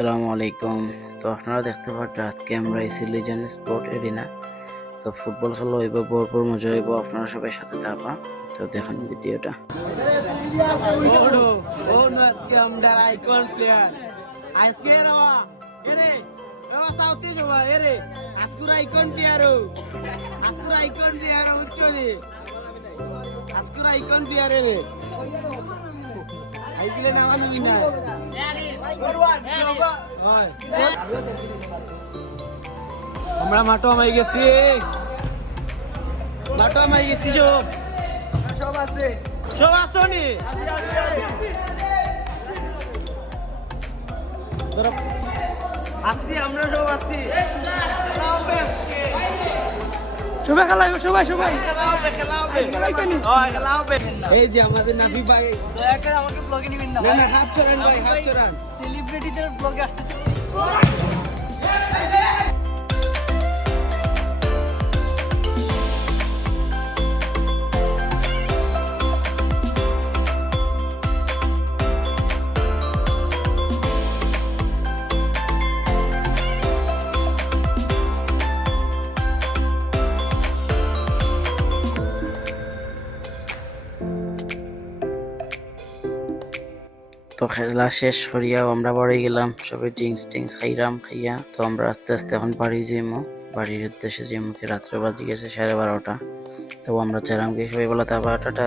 আসসালামু আলাইকুম। তো আপনারা দেখতে পাচ্ছেন আজকে আমরা এসি লিজেন্ড স্পোর্ট এরিনা। তো ফুটবল খেলা হইব, ভরপুর মজা হইব, আপনারা সবাই সাথে থাকবা। তো দেখেন ভিডিওটা। আমরা মাঠো আমায় গেছি সব আছে সব আসনি আসছি আমরা সব আসছি সবাই খেলাবে সবাই এই যে আমাদের নাফি ভাই দয়া করে আমাকে ব্লগে নিবেন না না হাত ছড়ান ভাই হাত ছড়ান সেলিব্রিটিদের ব্লগে আসতে তো খেলা শেষ করিয়াও আমরা বাড়ি গেলাম, সবাই ড্রিঙ্কস খাইয়া। তো আমরা আস্তে আস্তে এখন বাড়ি যাইমু, বাড়ির উদ্দেশ্যে যাইমু। রাত্রে বাজি গেছে 12:30। তো আমরা চাইলাম কি সবাই বলা টাটা।